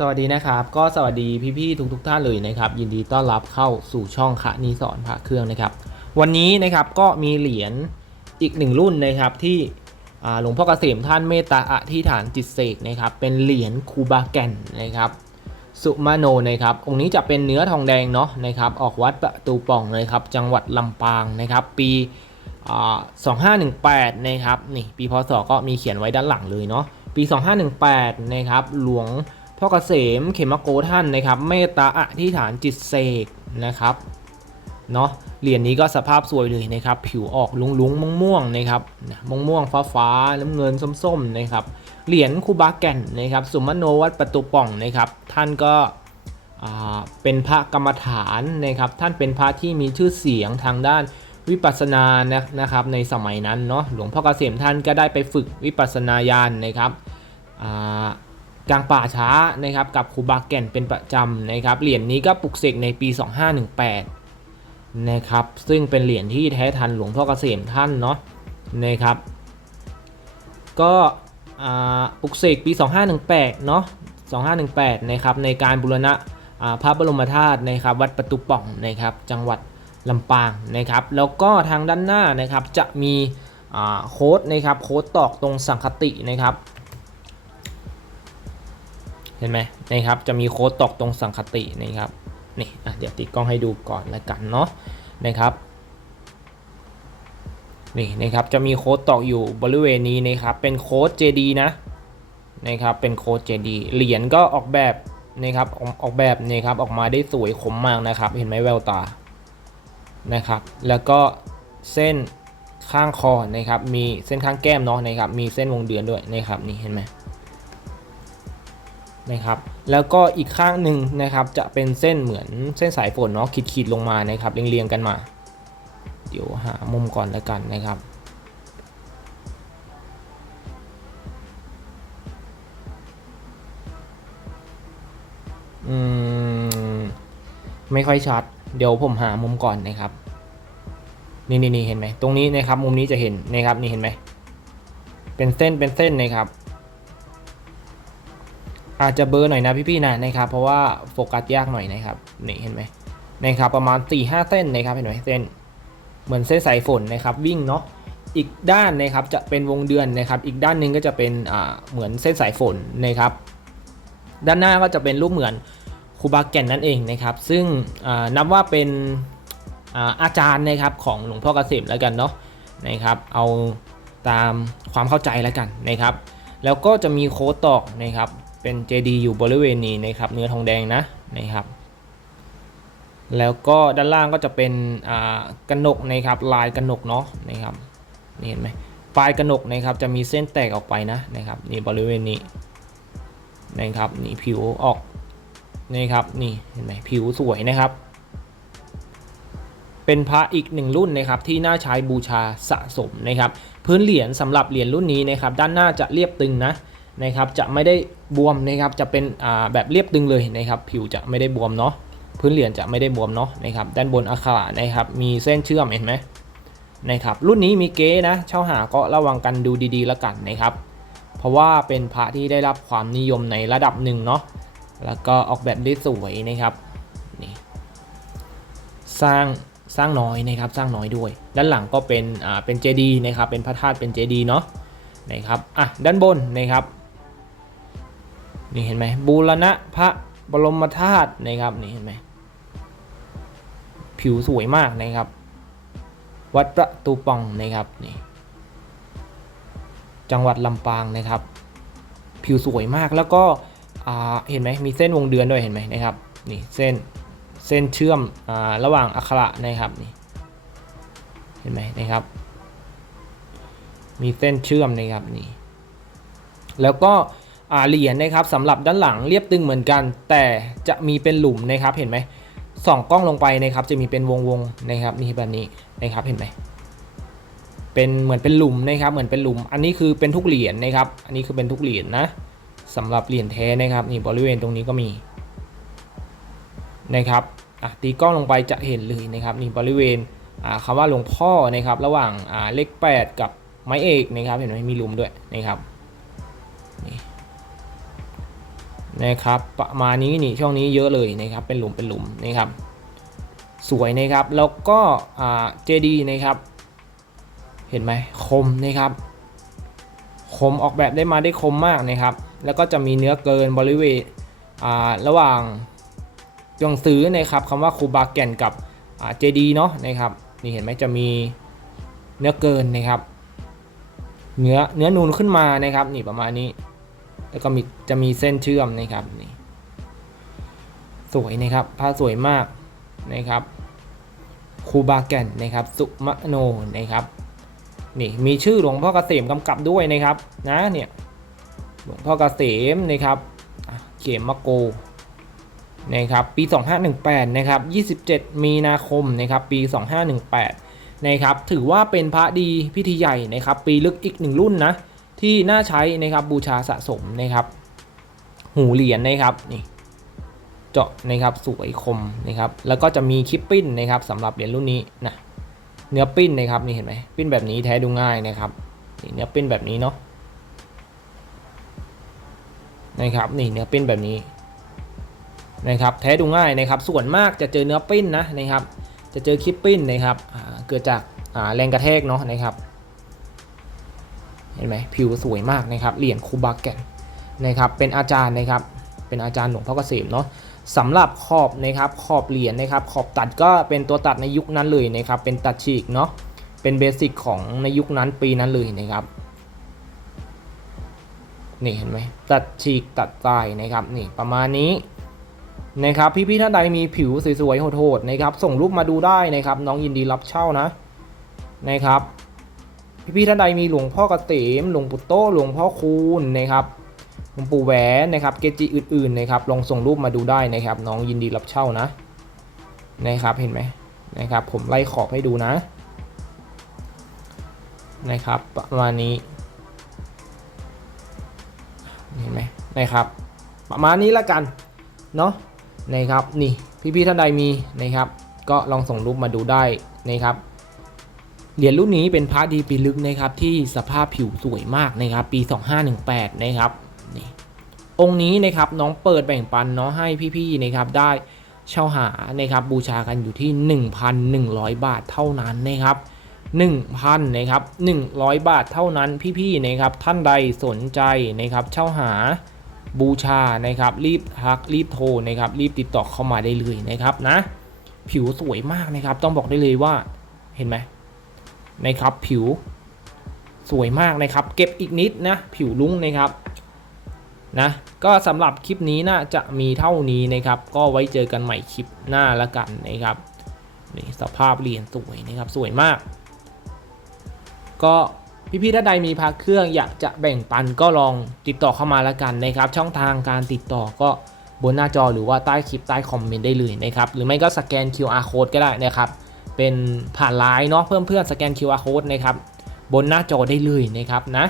สวัสดีนะครับ ก็สวัสดีพี่ๆทุกๆท่านเลยนะครับ ยินดีต้อนรับเข้าสู่ช่องคะนีสอนพระเครื่องนะครับ วันนี้นะครับก็มีเหรียญอีกหนึ่งรุ่นนะครับที่หลวงพ่อเกษมท่านเมตตาอธิษฐานจิตเสกนะครับ เป็นเหรียญคูบาแกนนะครับ สุมาโนนะครับ องค์นี้จะเป็นเนื้อทองแดงเนาะนะครับ ออกวัดประตูป่องเลยครับ จังหวัดลำปางนะครับ ปีอ่า2518นะครับนี่ปีพศก็มีเขียนไว้ด้านหลังเลยเนาะปี 2518นะครับหลวง พ่อเกษมเขมโกท่านนะครับเมตตาอธิษฐานจิตเสกนะครับเนาะเหรียญนี้ก็สภาพสวยเลยนะครับผิวออกลุงๆม่วงๆนะครับม่วงม่วงๆฟ้าๆน้ำเงินส้มๆนะครับเหรียญคูบาแก่นนะครับสุมาโนวัดประตูป่องนะครับท่านก็เป็นพระกรรมฐานนะครับท่านเป็นพระที่มีชื่อเสียงทางด้านวิปัสสนานะนะครับในสมัยนั้นเนาะหลวงพ่อเกษมท่านก็ได้ไปฝึกวิปัสสนาญาณนะครับ กลางป่าช้านะครับกับคูบาแก่นเป็นประจำนะครับเหรียญนี้ก็ปลุกเสกในปี 2518นะครับซึ่งเป็นเหรียญที่แท้ทันหลวงพ่อเกษมท่านเนาะนะครับก็ปลุกเสกปี 2518เนาะ2518นะครับในการบูรณะพระบรมธาตุนะครับวัดประตูป่องนะครับจังหวัดลำปางนะครับแล้วก็ทางด้านหน้านะครับจะมีโค้ดนะครับโค้ดตอกตรงสังคตินะครับ เห็นไหมนะครับจะมีโค้ดตกตรงสังคตินะครับนี่อะเดี๋ยวติดกล้องให้ดูก่อนล้วกันเนาะนะครับนี่นะครับจะมีโค้ดตอกอยู่บริเวณนี้นะครับเป็นโค้ด JD นะนะครับเป็นโค้ด JD เหรียญก็ออกแบบนะครับออกออกแบบนี่ครับออกมาได้สวยคมมากนะครับ เห็นไหมแววตานะครับ แล้วก็เส้นข้างคอนะครับมีเส้นข้างแก้มเนาะนะครับมีเส้นวงเดือนด้วยนะครับนี่เห็นไหม นะครับแล้วก็อีกข้างหนึ่งนะครับจะเป็นเส้นเหมือนเส้นสายฝนเนาะขีดๆลงมานะครับเรียงๆกันมา เดี๋ยวหามุมก่อนแล้วกันนะครับอืมไม่ค่อยชัด เดี๋ยวผมหามุมก่อนนะครับ นี่นี่นี่เห็นไหมตรงนี้นะครับ มุมนี้จะเห็นนะครับนี่เห็นไหมเป็นเส้นเป็นเส้นนะครับ อาจจะเบอร์หน่อยนะพี่ๆนะนะครับเพราะว่าโฟกัสยากหน่อยนะครับนี่เห็นไหมนะครับประมาณ4ี่ห้าเส้นนะครับเห็นไหมเส้นเหมือนเส้นสายฝนนะครับวิ่งเนาะอีกด้านนะครับจะเป็นวงเดือนนะครับ อีกด้านหนึ่งก็จะเป็นอ่าเหมือนเส้นสายฝนนะครับ ด้านหน้าก็จะเป็นรูปเหมือนคูบาแก่นนั่นเองนะครับ ซึ่งอ่านับว่าเป็นอาอาจารย์นะครับของหลวงพ่อเกษมแล้วกันเนาะนะครับเอาตามความเข้าใจแล้วกันนะครับ แล้วก็จะมีโค้ดตอกนะครับ เป็นเจดีอยู่บริเวณนี้นะครับ เนื้อทองแดงนะนะครับ แล้วก็ด้านล่างก็จะเป็นกระหนกนะครับลายกระหนกเนาะนะครับนี่เห็นไหมปลายกระหนกนะครับจะมีเส้นแตกออกไปนะนะครับนี่บริเวณนี้นะครับนี่ผิวออกนี่ครับนี่เห็นไหมผิวสวยนะครับ เป็นพระอีกหนึ่งรุ่นนะครับที่น่าใช้บูชาสะสมนะครับ พื้นเหรียญสำหรับเหรียญรุ่นนี้นะครับ ด้านหน้าจะเรียบตึงนะ นะครับจะไม่ได้บวมนะครับจะเป็นแบบเรียบตึงเลยนะครับผิวจะไม่ได้บวมเนาะพื้นเหรียญจะไม่ได้บวมเนาะนะครับด้านบนอักขระนะครับมีเส้นเชื่อมเห็นไหมนะครับรุ่นนี้มีเก๊นะเช่าหาก็ระวังกันดูดีๆแล้วกันนะครับ เพราะว่าเป็นพระที่ได้รับความนิยมในระดับหนึ่งเนาะแล้วก็ออกแบบได้สวยนะครับนี่สร้างสร้างน้อยนะครับสร้างน้อยด้วย ด้านหลังก็เป็นอ่าเป็นเจดีนะครับเป็นพระธาตุเป็นเจดีเนาะนะครับอะด้านบนนะครับ นี่เห็นไหมบูรณะพระบรมธาตุนะครับนี่เห็นไหมผิวสวยมากนะครับ วัดประตูป่องนะครับนี่จังหวัดลำปางนะครับ ผิวสวยมากแล้วก็เห็นไหมมีเส้นวงเดือนด้วยเห็นไหมนะครับนี่เส้นเส้นเชื่อมอระหว่างอักขระนะครับนี่เห็นไหมนะครับ มีเส้นเชื่อมนะครับนี่แล้วก็ เหรียญนะครับสำหรับด้านหลังเรียบตึงเหมือนกัน แต่จะมีเป็นหลุมนะครับเห็นไหมส่องกล้องลงไปนะครับจะมีเป็นวงวงๆนะครับนี่แบบนี้นะครับเห็นไหมเป็นเหมือนเป็นหลุมนะครับเหมือนเป็นหลุม อันนี้คือเป็นทุกเหรียญนะครับ อันนี้คือเป็นทุกเหรียญนะสำหรับเหรียญแท้นะครับนี่บริเวณตรงนี้ก็มีนะครับตีกล้องลงไปจะเห็นเลยนะครับนี่บริเวณอ่าคำว่าหลวงพ่อนะครับระหว่างเลข 8 กับไม้เอกนะครับเห็นไหมมีหลุมด้วยนะครับนี่ นะครับ ประมาณนี้นี่ช่องนี้เยอะเลยนะครับ เป็นหลุมเป็นหลุมนะครับ สวยนะครับ แล้วก็เจดีนะครับ เห็นไหมคมนะครับ คมออกแบบได้มาได้คมมากนะครับ แล้วก็จะมีเนื้อเกินบริเวณระหว่างยองซื้อนะครับคำว่าคูบาแก่นกับเจดีเนาะนะครับนี่เห็นไหมจะมีเนื้อเกินนะครับ เนื้อเนื้อนูนขึ้นมานะครับ นี่ประมาณนี้ แล้วก็มีจะมีเส้นเชื่อมนะครับนี่สวยนะครับผ้าสวยมากนะครับคูบาแกนนะครับสุมโนนะครับนี่มีชื่อหลวงพ่อเกษมกำกับด้วยนะครับนะเนี่ยหลวงพ่อเกษมนะครับเขมมะโกนะครับปี 2518นะครับ27 มีนาคมนะครับปี 2518นะครับถือว่าเป็นพระดีพิธีใหญ่นะครับปีลึกอีกหนึ่งรุ่นนะ ที่น่าใช้นะครับบูชาสะสมนะครับ หูเหรียญนะครับนี่เจาะนะครับสวยคมนะครับ แล้วก็จะมีคลิปปิ้นนะครับสำหรับเหรียญรุ่นนี้นะเนื้อปิ้นนะครับนี่เห็นไหมปิ้นแบบนี้แท้ดูง่ายนะครับนี่เนื้อปิ้นแบบนี้เนาะนะครับนี่เนื้อปิ้นแบบนี้นะครับแท้ดูง่ายนะครับ ส่วนมากจะเจอเนื้อปิ้นนะนะครับ จะเจอคลิปปิ้นนะครับเกิดจากแรงกระแทกเนาะนะครับ เห็นไหมผิวสวยมากนะครับเหรียญคูบาแกนนะครับเป็นอาจารย์นะครับเป็นอาจารย์หลวงพ่อเกษมเนาะสำหรับขอบนะครับขอบเหรียญนะครับขอบตัดก็เป็นตัวตัดในยุคนั้นเลยนะครับเป็นตัดฉีกเนาะเป็นเบสิกของในยุคนั้นปีนั้นเลยนะครับนี่เห็นไหมตัดฉีกตัดตายนะครับนี่ประมาณนี้นะครับพี่ๆท่านใดมีผิวสวยๆโหดๆนะครับส่งรูปมาดูได้นะครับ น้องยินดีรับเช่านะนะครับ พี่ๆท่านใดมีหลวงพ่อกเกษมหลวงปู่โตหลวงพ่อคูณนะครับหลวงปู่แหวนนะครับ เกจิอื่นๆนะครับ ลองส่งรูปมาดูได้นะครับ น้องยินดีรับเช่านะนะครับเห็นไหมนะครับ ผมไล่ขอบให้ดูนะ นะครับ ประมาณนี้เห็นไหมนะครับ ประมาณนี้ละกันเนาะนะครับนี่พี่ๆท่านใดมีนะครับ ก็ลองส่งรูปมาดูได้นะครับ เหรียญรุ่นนี้เป็นพระดีปีลึกนะครับที่สภาพผิวสวยมากนะครับปี 2518 นะครับนี่องค์นี้นะครับน้องเปิดแบ่งปันเนาะให้พี่ๆนะครับได้เช่าหานะครับบูชากันอยู่ที่ 1,100 บาทเท่านั้นนะครับ1,000นะครับ100 บาทเท่านั้นพี่ๆนะครับท่านใดสนใจนะครับเช่าหาบูชานะครับรีบทักรีบโทรนะครับรีบติดต่อเข้ามาได้เลยนะครับนะผิวสวยมากนะครับต้องบอกได้เลยว่าเห็นไหม นะครับ ผิวสวยมากนะครับ เก็บอีกนิดนะ ผิวลุ้งนะครับนะก็สำหรับคลิปนี้น่าจะมีเท่านี้นะครับ ก็ไว้เจอกันใหม่คลิปหน้าละกันนะครับนี่สภาพเหรียญสวยนะครับ สวยมาก ก็พี่ๆท่าใดมีพระเครื่องอยากจะแบ่งปันก็ลองติดต่อเข้ามาละกันนะครับ ช่องทางการติดต่อก็บนหน้าจอหรือว่าใต้คลิปใต้คอมเมนต์ได้เลยนะครับ หรือไม่ก็สแกน QR code ก็ได้นะครับ เป็นผ่านไลน์เนาะเพื่อนเพื่อนสแกน QR code นะครับ บนหน้าจอได้เลยนะครับนะ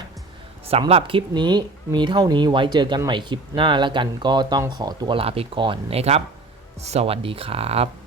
สำหรับคลิปนี้มีเท่านี้ไว้เจอกันใหม่คลิปหน้าแล้วกันก็ต้องขอตัวลาไปก่อนนะครับ สวัสดีครับ